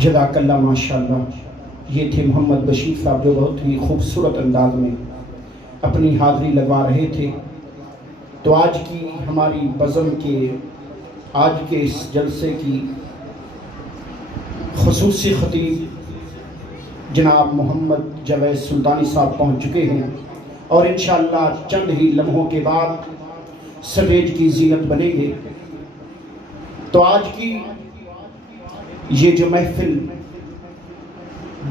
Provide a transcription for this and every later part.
جزاک اللہ ماشاءاللہ۔ یہ تھے محمد بشیر صاحب جو بہت ہی خوبصورت انداز میں اپنی حاضری لگوا رہے تھے۔ تو آج کی ہماری بزم کے آج کے اس جلسے کی خصوصی خطیب جناب محمد جاوید سلطانی صاحب پہنچ چکے ہیں اور انشاءاللہ چند ہی لمحوں کے بعد سٹیج کی زینت بنیں گے۔ تو آج کی یہ جو محفل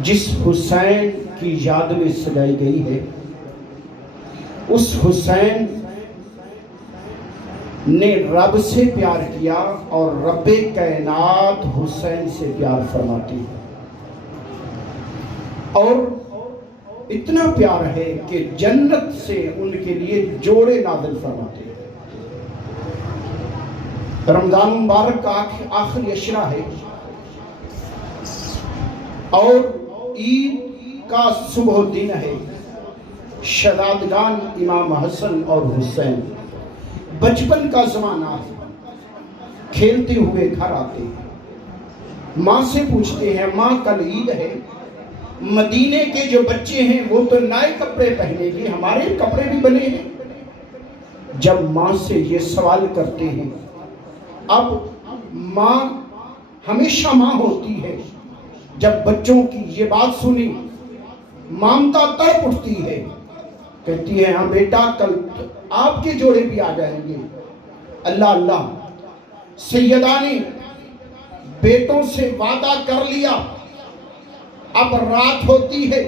جس حسین کی یاد میں سجائی گئی ہے، اس حسین نے رب سے پیار کیا اور رب کائنات حسین سے پیار فرماتی ہے، اور اتنا پیار ہے کہ جنت سے ان کے لیے جوڑے نازل فرماتے ہیں۔ رمضان مبارک کا آخری عشرہ ہے اور عید کا صبح دن ہے۔ شہزادگان امام حسن اور حسین بچپن کا زمانہ ہے، کھیلتے ہوئے گھر آتے ہیں، ماں سے پوچھتے ہیں ماں کل عید ہے، مدینے کے جو بچے ہیں وہ تو نئے کپڑے پہنے گے، ہمارے کپڑے بھی بنے ہیں۔ جب ماں سے یہ سوال کرتے ہیں، اب ماں ہمیشہ ماں ہوتی ہے، جب بچوں کی یہ بات سنی مامتا تڑپ اٹھتی ہے، کہتی ہے ہاں بیٹا کل آپ کے جوڑے بھی آ جائیں گے۔ اللہ اللہ، سیدہ نے بیٹوں سے وعدہ کر لیا، اب رات ہوتی ہے،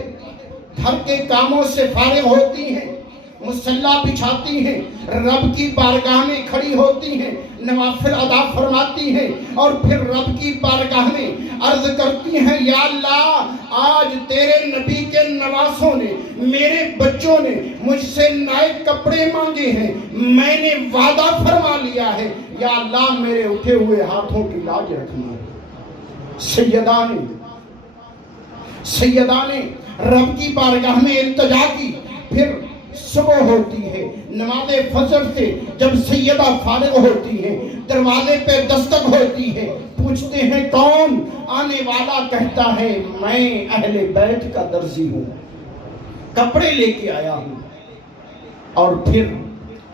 گھر کے کاموں سے فارغ ہوتی ہیں، مصلی بچھاتی ہیں، رب کی بارگاہ میں کھڑی ہوتی ہیں، نوافل ادا فرماتی ہیں اور پھر رب کی بارگاہ میں عرض کرتی ہیں یا اللہ آج تیرے نبی کے نواسوں نے، میرے بچوں نے مجھ سے نئے کپڑے مانگے ہیں، میں نے وعدہ فرما لیا ہے، یا اللہ میرے اٹھے ہوئے ہاتھوں کی لاج رکھنا ہے۔ سیدہ نے رب کی بارگاہ میں التجا کی۔ پھر صبح ہوتی ہے، نماز فجر سے جب سیدہ فارغ ہوتی ہیں، دروازے پہ دستک ہوتی ہے، پوچھتے ہیں کون؟ آنے والا کہتا ہے میں اہل بیت کا درزی ہوں، کپڑے لے کے آیا ہوں۔ اور پھر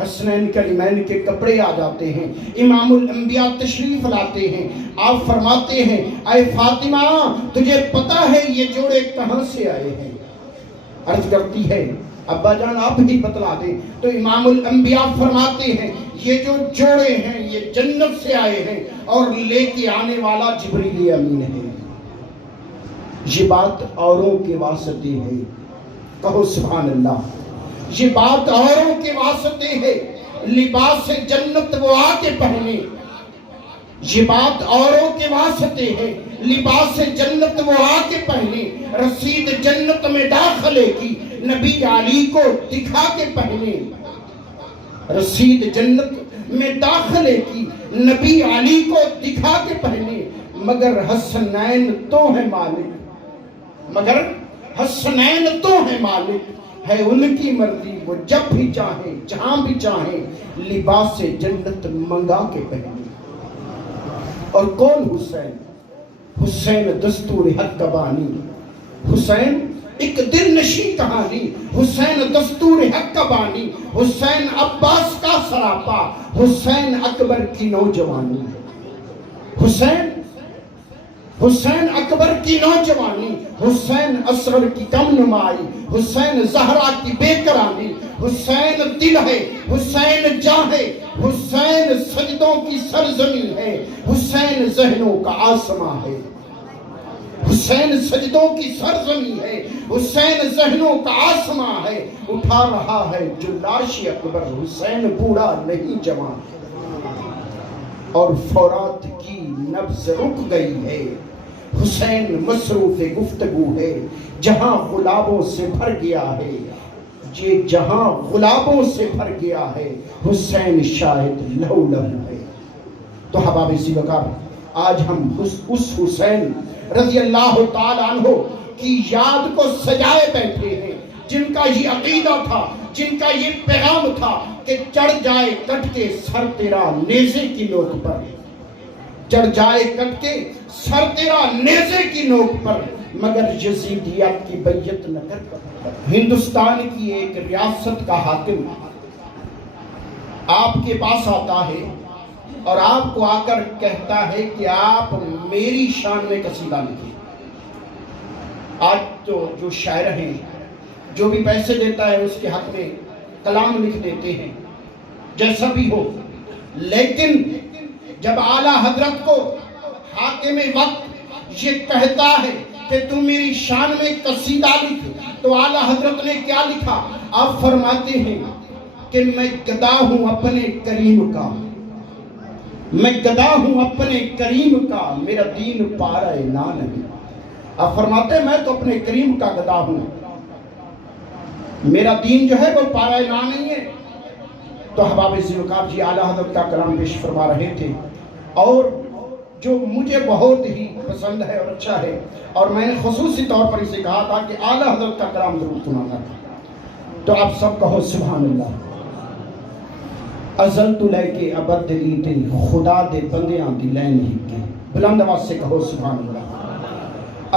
حسنین کریمین کے کپڑے آ جاتے ہیں، امام الانبیاء تشریف لاتے ہیں، آپ فرماتے ہیں اے فاطمہ تجھے پتا ہے یہ جوڑے کہاں سے آئے ہیں؟ عرض کرتی ہے ابا جان آپ ہی بتلا دیں۔ تو امام الانبیاء فرماتے ہیں یہ جو جوڑے ہیں یہ جنت سے آئے ہیں اور لے کے آنے والا جبریل امین ہے۔ یہ بات اوروں کے واسطے ہے، کہو سبحان اللہ۔ یہ بات اوروں کے واسطے ہے، لباس جنت وہ آ کے پہنے۔ یہ بات اوروں کے واسطے ہے، لباس جنت وہ آ کے پہنے، رسید جنت میں داخلے کی نبی علی کو دکھا کے پہنے۔ رسید جنت میں داخلے کی نبی علی کو دکھا کے پہنے، مگر حسنین تو ہے مالک، مگر حسنین تو ہے مالک، ہے ان کی مرضی وہ جب بھی چاہیں جہاں بھی چاہیں لباس جنت منگا کے پہنے۔ اور کون حسین؟ حسین دستور حق کا بانی، حسین ایک دل نشیں کہانی، حسین دستور حق کا بانی، حسین عباس کا سراپا، حسین اکبر کی نوجوانی، حسین اکبر کی نوجوانی، حسین اصغر کی کم نمائی، حسین زہرا کی بے قراری، حسین دل ہے، حسین جاں ہے، حسین سجدوں کی سرزمین ہے، حسین ذہنوں کا آسماں ہے، حسین سجدوں کی سرزمین ہے، حسین ذہنوں کا آسماں ہے۔ اٹھا رہا ہے جو لاش اکبر، حسین بوڑھا نہیں جوان، اور فرات کی نبض رک گئی ہے، حسین مصروف گفتگو ہے، جہاں غلابوں سے بھر گیا ہے، یہ جہاں غلابوں سے بھر گیا ہے، حسین شاہد لہو لہو ہے۔ تو حباب وقار آج ہم اس حسین رضی اللہ تعالیٰ عنہ کی یاد کو سجائے بیٹھے ہیں، جن کا یہ عقیدہ تھا، جن کا یہ پیغام تھا کہ چڑھ جائے کٹ کے سر تیرا نیزے کی نوک پر، چڑھ جائے کٹ کے سر تیرا نیزے کی نوک پر، مگر یزیدیت کی بیعت نہ کر۔ ہندوستان کی ایک ریاست کا حاکم آپ کے پاس آتا ہے اور آپ کو آ کر کہتا ہے کہ آپ میری شان میں قصیدہ لکھیں۔ آج تو جو شاعر ہیں، جو بھی پیسے دیتا ہے اس کے حق میں کلام لکھ دیتے ہیں، جیسا بھی ہو، لیکن جب اعلیٰ حضرت کو حاکم وقت یہ کہتا ہے کہ تم میری شان میں قصیدہ لکھ، تو اعلیٰ حضرت نے کیا لکھا؟ آپ فرماتے ہیں کہ میں گدا ہوں اپنے کریم کا، میں گدا ہوں اپنے کریم کا، میرا دین پارہ نا نہیں۔ آپ فرماتے ہیں میں تو اپنے کریم کا گدا ہوں، میرا دین جو ہے وہ پارہ نا نہیں ہے۔ تو احباب ذوالوقار جی اعلیٰ حضرت کا کلام پیش فرما رہے تھے، اور جو مجھے بہت ہی پسند ہے اور اچھا ہے، اور میں نے خصوصی طور پر اسے کہا تھا کہ اعلیٰ حضرت کا کلام ضرور سنانا تھا، تو آپ سب کہو سبحان اللہ۔ ازل تو لے کے ابد دلی تے خدا دے بندیاں دی لین ہی کے، بلند آواز سے کہو سبحان اللہ۔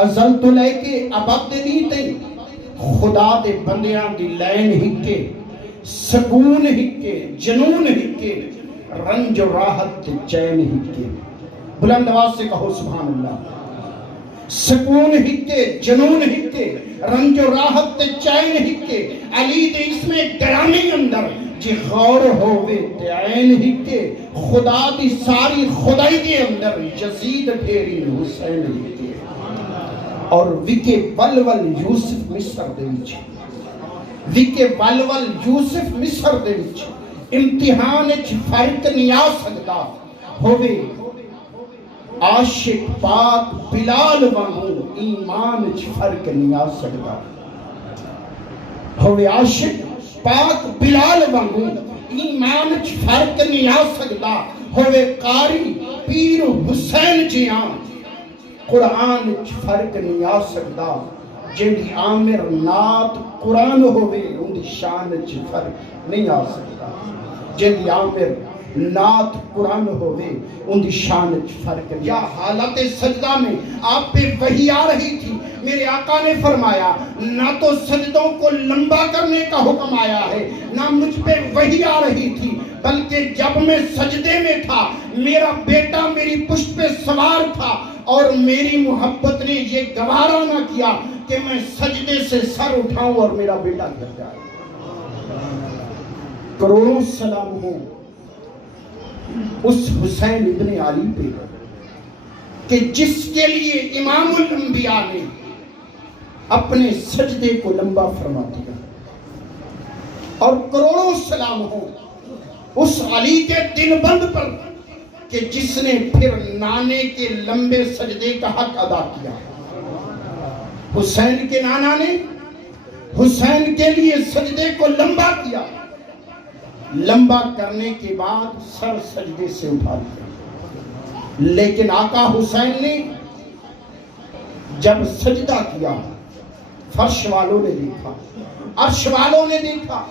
ازل تو لے کے ابد دلی تے خدا دے بندیاں دی لین ہی کے، سکون ہی کے، جنون ہی کے، رنج و راحت چین ہی کے، بلند آواز سے کہو سبحان اللہ۔ سکون ہی کے، جنون ہی کے، رنج و راحت چین ہی کے، علی دے اس میں گرامی اندر جی غور ہووے تے عین ہی کے، خدا دی ساری خدائی دے اندر یزید ڈھیری حسین ہی کے، اور وکے ولول یوسف مصر دے وچ، وکے ولول یوسف مصر دے وچ امتحان وچ فرق نہیں آ سکدا، ہووے عاشق پاک بلال وانگو ایمان وچ فرق نہیں آ سکدا، ہووے عاشق پاک بلال وانگو ایمان وچ فرق نہیں آ سکدا، ہووے قاری پیر حسین جیاں قرآن وچ فرق نہیں آ سکدا، جیڑی عامر نات قرآن ہووے ان دی شان وچ فرق نہیں آ سکدا، جیڑی عامر نات قرآن ہووے ان دی شان وچ فرق نہیں۔ یا حالت سجدہ میں آپ پہ وحی آ رہی تھی، میرے آقا نے فرمایا نہ تو سجدوں کو لمبا کرنے کا حکم آیا ہے، نہ مجھ پہ وحی آ رہی تھی، بلکہ جب میں سجدے میں تھا میرا بیٹا میری پشت پہ سوار تھا، اور میری محبت نے یہ گوارا نہ کیا کہ میں سجدے سے سر اٹھاؤں اور میرا بیٹا گر جائے۔ کروڑوں سلام ہوں اس حسین ابن علی پہ کہ جس کے لیے امام الانبیاء نے اپنے سجدے کو لمبا فرما دیا، اور کروڑوں سلام ہوں اس علی کے دل بند پر کہ جس نے پھر نانے کے لمبے سجدے کا حق ادا کیا۔ حسین کے نانا نے حسین کے لیے سجدے کو لمبا کیا، لمبا کرنے کے بعد سر سجدے سے اٹھا لیا، لیکن آقا حسین نے جب سجدہ کیا فرش والوں نے دیکھا، عرش والوں نے دیکھا،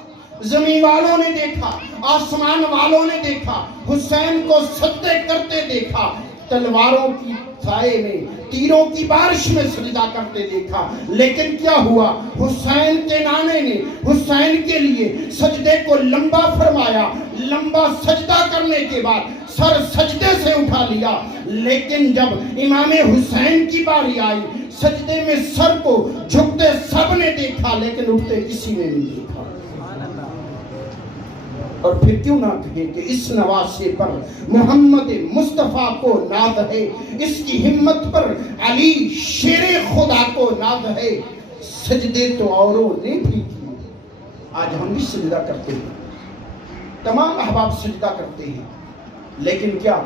زمین والوں نے دیکھا، آسمان والوں نے دیکھا، حسین کو سجدے کرتے دیکھا، تلواروں کی سائے میں تیروں کی بارش میں سجدہ کرتے دیکھا، لیکن کیا ہوا؟ حسین کے نانے نے حسین کے لیے سجدے کو لمبا فرمایا، لمبا سجدہ کرنے کے بعد سر سجدے سے اٹھا لیا، لیکن جب امام حسین کی باری آئی سجدے میں سر کو جھکتے سب نے دیکھا لیکن اٹھتے کسی نے نہیں دیکھا۔ اور پھر کیوں نہ کہیں کہ اس نواسے پر محمد مصطفیٰ کو ناز ہے، اس کی ہمت پر علی شیر خدا کو ناز ہے، سجدے تو اوروں نے بھی کیے، آج ہم بھی سجدہ کرتے ہیں، تمام احباب سجدہ کرتے ہیں، لیکن کیا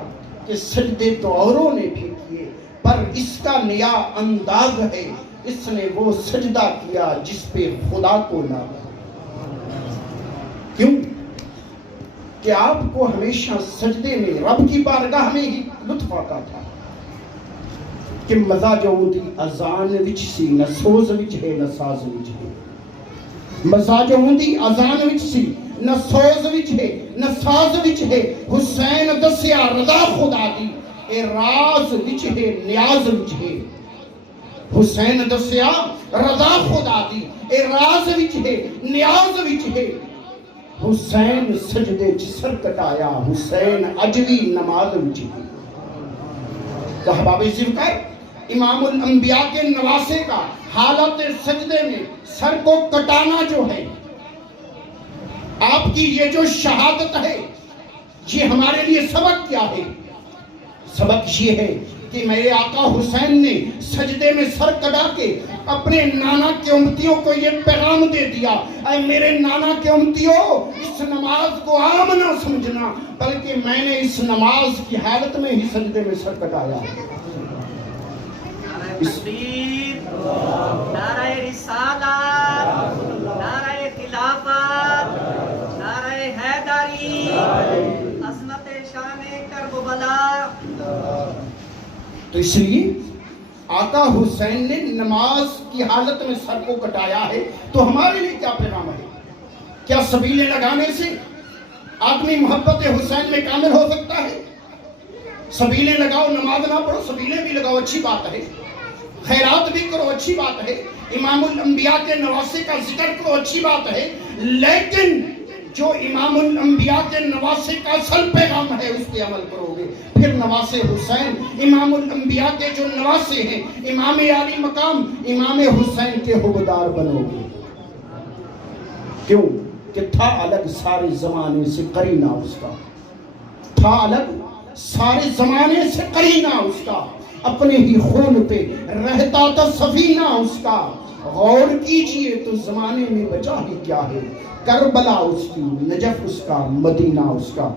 کہ سجدے تو اوروں نے بھی کیے، پر اس کا نیا انداز ہے، اس نے وہ سجدہ کیا جس پہ خدا کو ناز ہے۔ کیوں کہ آپ کو ہمیشہ سجدے میں رب کی بارگاہ میں ہی لطف آتا تھا کہ مزہ جو دی اذان وچ سی نہ سوز وچ ہے نہ ساز وچ ہے، مزہ جو دی اذان وچ سی نہ سوز وچ ہے نہ ساز وچ ہے، حسین دسیا رضا خدا دی اے راز وچ ہے نیاز وچ ہے حسین دسیا رضا خدا دی اے راز وچ ہے نیاز وچ ہے حسین سجدے چ سر کٹایا حسین اج وی نماز وچ ہے احباب ذکر امام الانبیاء کے نواسے کا حالت سجدے میں سر کو کٹانا جو ہے آپ کی یہ جو شہادت ہے یہ ہمارے لیے سبق کیا ہے؟ سبق یہ ہے کہ میرے آقا حسین نے سجدے میں سر کٹا کے اپنے نانا کے امتیوں کو یہ پیغام دے دیا اے میرے نانا کے امتیوں اس نماز کو عام نہ سمجھنا بلکہ میں نے اس نماز کی حالت میں ہی سجدے میں سر کٹایا ہے نعرہ رسالت نعرہ خلافت نعرہ حیدری عظمت شان کربلا تو اس لیے آقا حسین نے نماز کی حالت میں سر کو کٹایا ہے تو ہمارے لیے کیا پیغام ہے؟ کیا سبیلیں لگانے سے آدمی محبت حسین میں کامل ہو سکتا ہے؟ سبیلیں لگاؤ نماز نہ پڑھو سبیلیں بھی لگاؤ اچھی بات ہے خیرات بھی کرو اچھی بات ہے امام الانبیاء کے نواسے کا ذکر کرو اچھی بات ہے لیکن جو امام الانبیاء کے نواسے کا اصل پیغام ہے اس پہ عمل کرو گے پھر نواسے حسین امام الانبیاء کے جو نواسے ہیں امام عالی مقام امام حسین کے حبدار بنو گے کیوں کہ تھا الگ سارے زمانے سے قرینہ اس کا تھا الگ سارے زمانے سے قرینہ اس کا اپنے ہی خون پہ رہتا تھا سفینہ اس کا غور کیجئے تو زمانے میں بچا ہی کیا ہے کربلا اس کی نجف اس کا مدینہ اس کا